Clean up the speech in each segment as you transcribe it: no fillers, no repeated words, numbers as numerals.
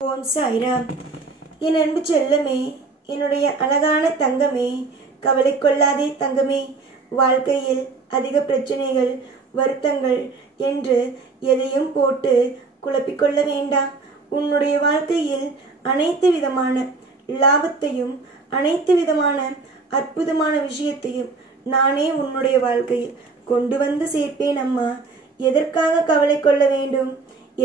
ஓம் சாய்ராம். என் அன்பு செல்லமே, என்னுடைய அழகான தங்கமே, கவலை கொள்ளாதே தங்கமே. வாழ்க்கையில் அதிக பிரச்சனைகள், வருத்தங்கள் என்று எதையும் போட்டு குழப்பிக்கொள்ள வேண்டாம். உன்னுடைய வாழ்க்கையில் அனைத்து விதமான லாபத்தையும், அனைத்து விதமான அற்புதமான விஷயத்தையும் நானே உன்னுடைய வாழ்க்கையில் கொண்டு வந்து சேர்ப்பேன் அம்மா. எதற்காக கவலை கொள்ள வேண்டும்?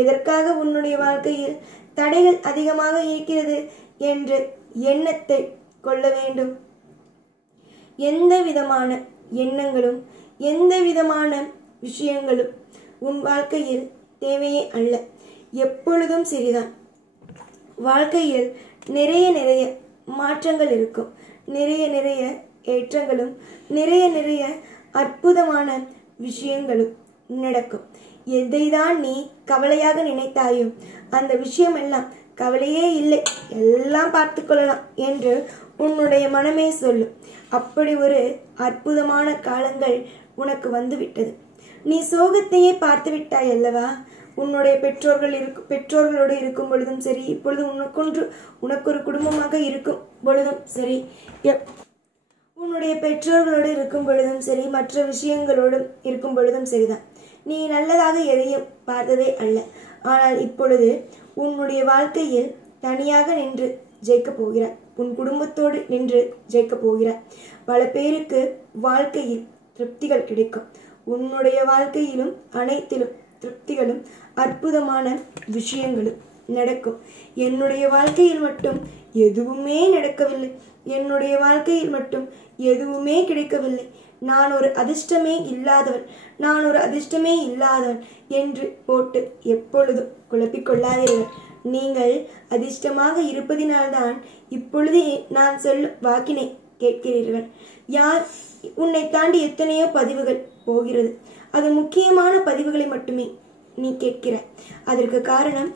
எதற்காக உன்னுடைய வாழ்க்கையில் தடைகள் அதிகமாக இருக்கிறது என்று எண்ணத்தை கொள்ள வேண்டும்? எந்த விதமான எண்ணங்களும், எந்த விதமான விஷயங்களும் உன் வாழ்க்கையில் தேவையே அல்ல. எப்பொழுதும் சரிதான். வாழ்க்கையில் நிறைய மாற்றங்கள் இருக்கும். நிறைய ஏற்றங்களும், நிறைய அற்புதமான விஷயங்களும் நடக்கும். எதைதான் நீ கவலையாக நினைத்தாயோ அந்த விஷயம் எல்லாம் கவலையே இல்லை, எல்லாம் பார்த்து கொள்ளலாம் என்று உன்னுடைய மனமே சொல்லும். அப்படி ஒரு அற்புதமான காலங்கள் உனக்கு வந்து விட்டது. நீ சோகத்தையே பார்த்து விட்டாய் அல்லவா? உன்னுடைய பெற்றோர்களோடு இருக்கும் பொழுதும் சரி, இப்பொழுது உனக்கு ஒரு குடும்பமாக இருக்கும் பொழுதும் சரி, உன்னுடைய பெற்றோர்களோடு இருக்கும் பொழுதும் சரி, மற்ற விஷயங்களோடும் இருக்கும் பொழுதும் சரிதான். நீ நல்லதாக எதையும் பார்த்ததே அல்ல. ஆனால் இப்பொழுது உன்னுடைய வாழ்க்கையில் தனியாக நின்று ஜெயிக்கப் போகிறாய். உன் குடும்பத்தோடு நின்று ஜெயிக்கப் போகிறாய். பல பேருக்கு வாழ்க்கையில் திருப்திகள் கிடைக்கும். உன்னுடைய வாழ்க்கையிலும் அனைத்திலும் திருப்திகளும் அற்புதமான விஷயங்களும் நடக்கும். என்னுடைய வாழ்க்கையில் மட்டும் எதுவுமே நடக்கவில்லை. என்னுடைய வாழ்க்கையில் மட்டும் எதுவுமே கிடைக்கவில்லை. நான் ஒரு அதிர்ஷ்டமே இல்லாதவன் என்று போட்டு எப்பொழுதும் குழப்பிக்கொள்ளாதீர்கள். நீங்கள் அதிர்ஷ்டமாக இருப்பதினால்தான் இப்பொழுதே நான் சொல்லும் வாக்கினை கேட்கிறீர்கள். யார் உன்னை தாண்டி எத்தனையோ பதிவுகள் போகிறது. அது முக்கியமான பதிவுகளை மட்டுமே நீ கேட்கிறாய். அதற்கு காரணம்,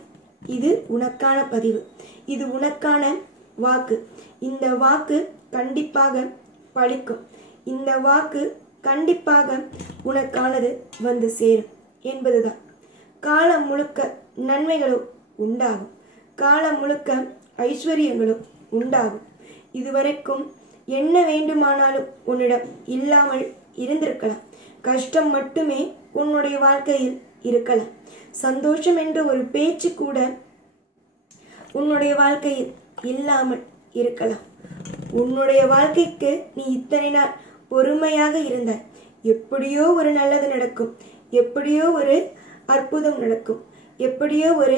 இது உனக்கான பதிவு, இது உனக்கான வாக்கு. இந்த வாக்கு கண்டிப்பாக பலிக்கும். இந்த வாக்கு கண்டிப்பாக உனக்கானது வந்து சேரும் என்பதுதான். காலம் முழுக்க நன்மைகளும் உண்டாகும். காலம் முழுக்க ஐஸ்வர்யங்களும் உண்டாகும். இதுவரைக்கும் என்ன வேண்டுமானாலும் உன்னிடம் இல்லாமல் இருந்திருக்கலாம். கஷ்டம் மட்டுமே உன்னுடைய வாழ்க்கையில் இருக்கலாம். சந்தோஷம் என்ற ஒரு பேச்சு கூட உன்னுடைய வாழ்க்கையில் இல்லாமல் இருக்கலாம். உன்னுடைய வாழ்க்கைக்கு நீ இத்தனை நாள் பொறுமையாக இருந்தாய். எப்படியோ ஒரு நல்லது நடக்கும், எப்படியோ ஒரு அற்புதம் நடக்கும், எப்படியோ ஒரு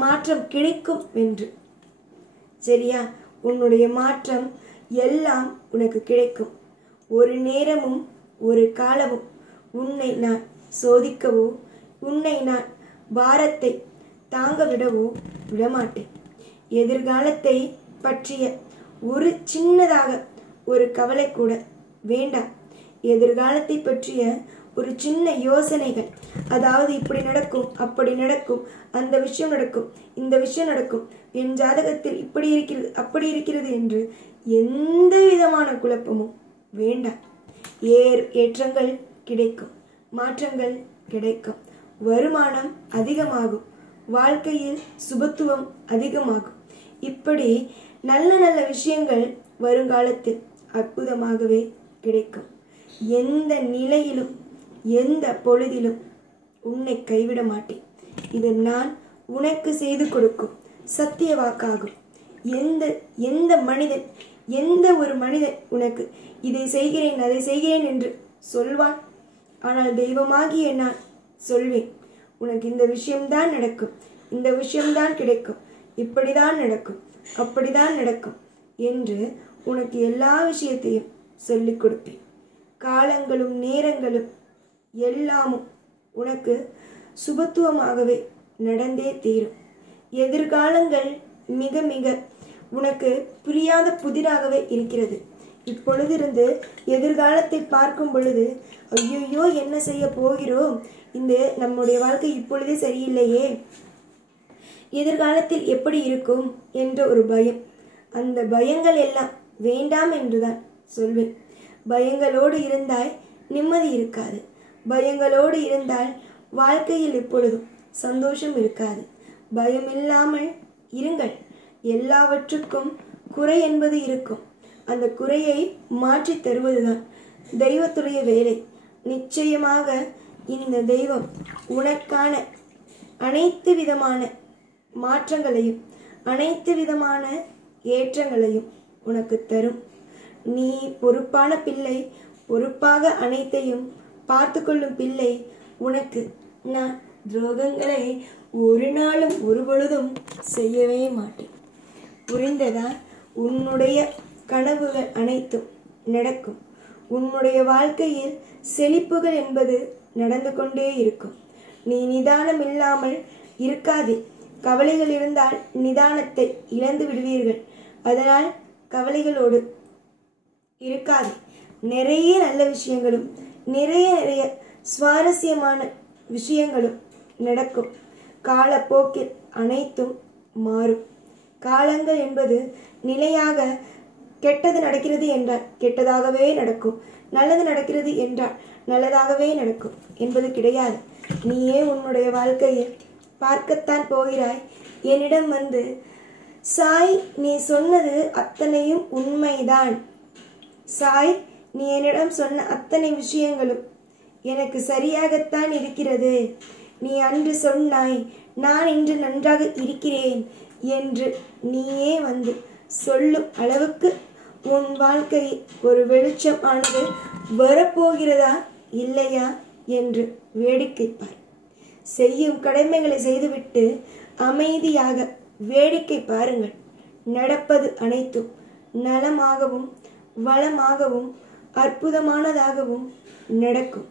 மாற்றம் கிடைக்கும் என்று. சரியா? உன்னுடைய மாற்றம் எல்லாம் உனக்கு கிடைக்கும். ஒரு நேரமும் ஒரு காலமும் உன்னை நான் சோதிக்கவோ, உன்னை நான் பாரத்தை தாங்க விடவோ விடமாட்டேன். எதிர்காலத்தை பற்றிய ஒரு சின்னதாக ஒரு கவலை கூட வேண்டாம். எதிர்காலத்தை பற்றிய ஒரு சின்ன யோசனைகள், அதாவது இப்படி நடக்கும், அப்படி நடக்கும், அந்த விஷயம் நடக்கும், இந்த விஷயம் நடக்கும், என் ஜாதகத்தில் இப்படி இருக்கிறது, அப்படி இருக்கிறது என்று எந்த விதமான குழப்பமும் வேண்டாம். ஏற்றங்கள் கிடைக்கும், மாற்றங்கள் கிடைக்கும், வருமானம் அதிகமாகும், வாழ்க்கையில் சுபத்துவம் அதிகமாகும். இப்படி நல்ல விஷயங்கள் வருங்காலத்தில் அற்புதமாகவே கிடைக்கும். எந்த நிலையிலும், எந்த பொழுதிலும் உன்னை கைவிட மாட்டேன். இது நான் உனக்கு செய்து கொடுக்கும் சத்திய வாக்காகும். எந்த ஒரு மனிதன் உனக்கு இதை செய்கிறேன், அதை செய்கிறேன் என்று சொல்வான். ஆனால் தெய்வமாகிய நான் சொல்வேன், உனக்கு இந்த விஷயம்தான் நடக்கும், இந்த விஷயம்தான் கிடைக்கும், இப்படிதான் நடக்கும், அப்படிதான் நடக்கும் என்று உனக்கு எல்லா விஷயத்தையும் சொல்லிக் கொடுப்பேன். காலங்களும் நேரங்களும் எல்லாமும் உனக்கு சுபத்துவமாகவே நடந்தே தீரும். எதிர்காலங்கள் மிக உனக்கு புரியாத புதிராகவே இருக்கிறது. இப்பொழுதிருந்து எதிர்காலத்தை பார்க்கும் பொழுது, ஐயோ என்ன செய்ய போகிறோம், இந்த நம்முடைய வாழ்க்கை இப்பொழுதே சரியில்லையே, எதிர்காலத்தில் எப்படி இருக்கும் என்ற ஒரு பயம். அந்த பயங்கள் எல்லாம் வேண்டாம் என்றுதான் சொல்வேன். பயங்களோடு இருந்தால் நிம்மதி இருக்காது. பயங்களோடு இருந்தால் வாழ்க்கையில் எப்பொழுதும் சந்தோஷம் இருக்காது. பயமில்லாமல் இருங்கள். எல்லாவற்றுக்கும் குறை என்பது இருக்கும். அந்த குறையை மாற்றி தருவதுதான் தெய்வத்துடைய வேலை. நிச்சயமாக இந்த தெய்வம் உனக்கான அனைத்து விதமான மாற்றங்களையும் அனைத்து விதமான ஏற்றங்களையும் உனக்கு தரும். நீ பொறுப்பான பிள்ளை, பொறுப்பாக அனைத்தையும் பார்த்து கொள்ளும் பிள்ளை. உனக்கு நான் துரோகங்களை ஒரு நாளும் ஒரு பொழுதும் செய்யவே மாட்டேன். புரிந்ததா? உன்னுடைய கனவுகள் அனைத்தும் நடக்கும். உன்னுடைய வாழ்க்கையில் செழிப்புகள் என்பது நடந்து கொண்டே இருக்கும். நீ நிதானம் இல்லாமல் இருக்காதே. கவலைகள் இருந்தால் நிதானத்தை இழந்து விடுவீர்கள். அதனால் கவலைகளோடு இருக்காதே. நிறைய நல்ல விஷயங்களும் நிறைய சுவாரஸ்யமான விஷயங்களும் நடக்கும். காலப்போக்கில் அனைத்தும் மாறும். காலங்கள் என்பது நிலையாக கெட்டது நடக்கிறது என்றால் கெட்டதாகவே நடக்கும், நல்லது நடக்கிறது என்றால் நல்லதாகவே நடக்கும் என்பது கிடையாது. நீயே உன்னுடைய வாழ்க்கையில் பார்க்கத்தான் போகிறாய். என்னிடம் வந்து, சாய், நீ சொன்னது அத்தனையும் உண்மைதான். சாய், நீ என்னிடம் சொன்ன அத்தனை விஷயங்களும் எனக்கு சரியாகத்தான் இருக்கிறது. நீ அன்று சொன்னாய், நான் இன்று நன்றாக இருக்கிறேன் என்று நீயே வந்து சொல்லும் அளவுக்கு உன் வாழ்க்கையில் ஒரு வெளிச்சம் ஆனது வரப்போகிறதா இல்லையா என்று வேடிக்கை பார். செய்யும் கடமைகளை செய்துவிட்டு அமைதியாக வேடிக்கை பாருங்கள். நடப்பது அனைத்தும் நலமாகவும் வளமாகவும் அற்புதமானதாகவும் நடக்கும்.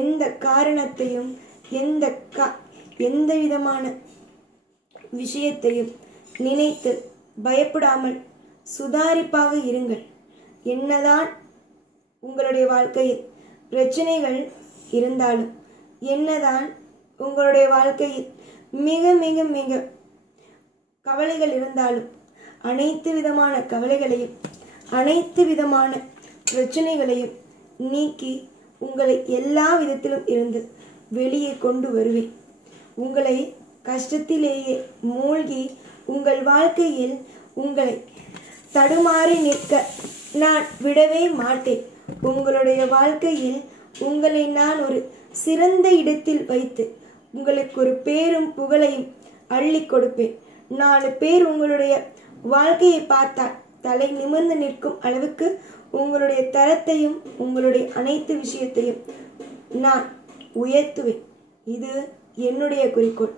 எந்த காரணத்தையும் எந்த விதமான விஷயத்தையும் நினைத்து பயப்படாமல் சுதாரிப்பாக இருங்கள். என்னதான் உங்களுடைய வாழ்க்கையில் பிரச்சனைகள் இருந்தாலும், என்னதான் உங்களுடைய வாழ்க்கையில் மிக மிக மிக கவலைகள் இருந்தாலும், அனைத்து விதமான கவலைகளையும் அனைத்து விதமான பிரச்சனைகளையும் நீக்கி உங்களை எல்லா விதத்திலும் இருந்து வெளியே கொண்டு வருவேன். உங்களை கஷ்டத்திலேயே மூழ்கி உங்கள் வாழ்க்கையில் உங்களை தடுமாறி நிற்க நான் விடவே மாட்டேன். உங்களுடைய வாழ்க்கையில் உங்களை நான் ஒரு சிறந்த இடத்தில் வைத்து உங்களுக்கு ஒரு பேரும் புகழையும் அள்ளி கொடுப்பேன். 4 பேர் உங்களுடைய வாழ்க்கையை பார்த்தால் தலை நிமிர்ந்து நிற்கும் அளவுக்கு உங்களுடைய தரத்தையும் உங்களுடைய அனைத்து விஷயத்தையும் நான் உயர்த்துவேன். இது என்னுடைய குறிக்கோள்.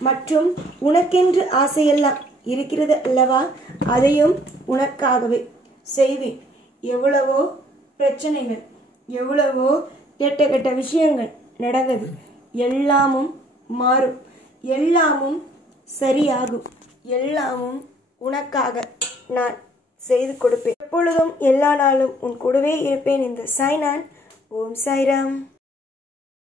மற்றும் உனக்கென்று ஆசையெல்லாம் இருக்கிறது அல்லவா, அதையும் உனக்காகவே செய்வேன். எவ்வளவோ பிரச்சனைகள், எவ்வளவோ கெட்ட விஷயங்கள் நடந்தது. எல்லாமும் மாறும், எல்லாமும் சரியாகும். எல்லாமும் உனக்காக நான் செய்து கொடுப்பேன். எப்பொழுதும் எல்லா நாளும் உன் கூடவே இருப்பேன். இந்த சாய்நான். ஓம் சாய்ராம்.